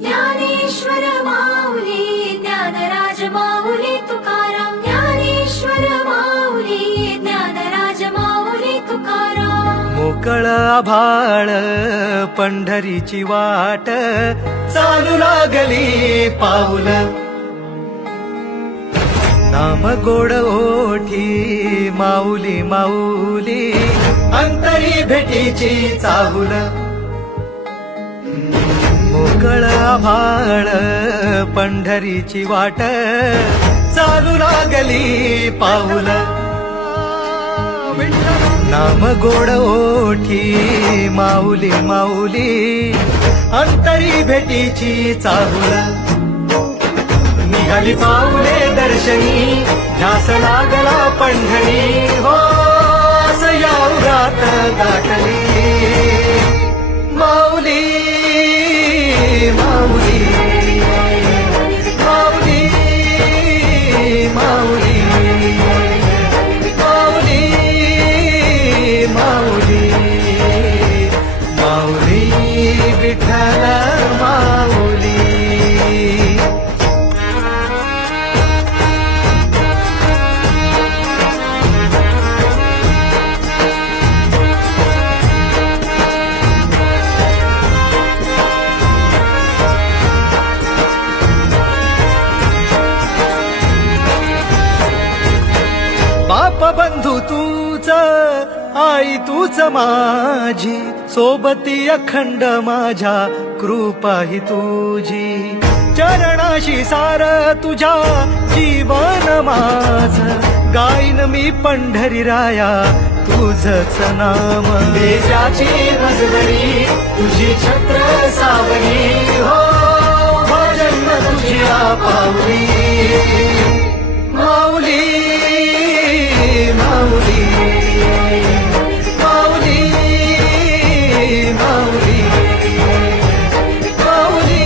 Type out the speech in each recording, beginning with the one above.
ज्ञानेश्वर माऊली ज्ञानराज माऊली तुकाराम ज्ञानेश्वर माऊली ज्ञानराज माऊली तुकाराम मोकळ आभाळ पंढरीची वाट चालू लागली पाऊल नाम गोड ओठी माऊली माऊली अंतरी भेटीची चाहुल मोकळ आभाळ पंढरीची वाट चालू लागली पाऊल नाम गोड ओठी माऊली माऊली अंतरी भेटीची चाहुल निघाली पाऊले दर्शनी ध्यास लागला पंढरी हो सयाउरात दाटली माऊली माऊली माऊली माऊली माऊली माऊली माऊली विठ्ठल माऊली बाप बंधू तूच आई तूच माझी सोबती अखंड माझ्या कृपा ही तुझी चरणाशी सार तुझ्या जीवन माझ गाईन मी पंढरी राया तुझच नाम देशाची नजरी तुझी छत्र सावली हो भजन तुझ्या पावली माऊली माऊली माऊली माऊली माऊली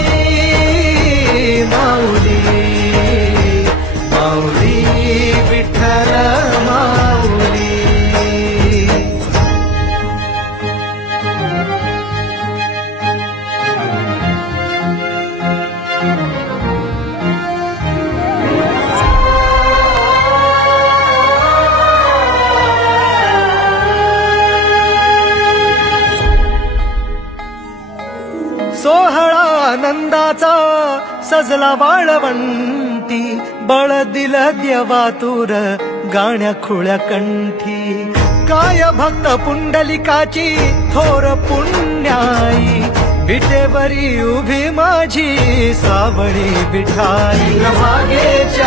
माऊली माऊली विठ्ठल माऊली सोहळा आनंदाचा सजला वाळवंटी बळ दिल देवातुर गाण्या खुळ्या कंठी काय भक्त पुंडलिकाची थोर पुण्याई विटेवरी उभी माझी सावळी विठाई भागेच्या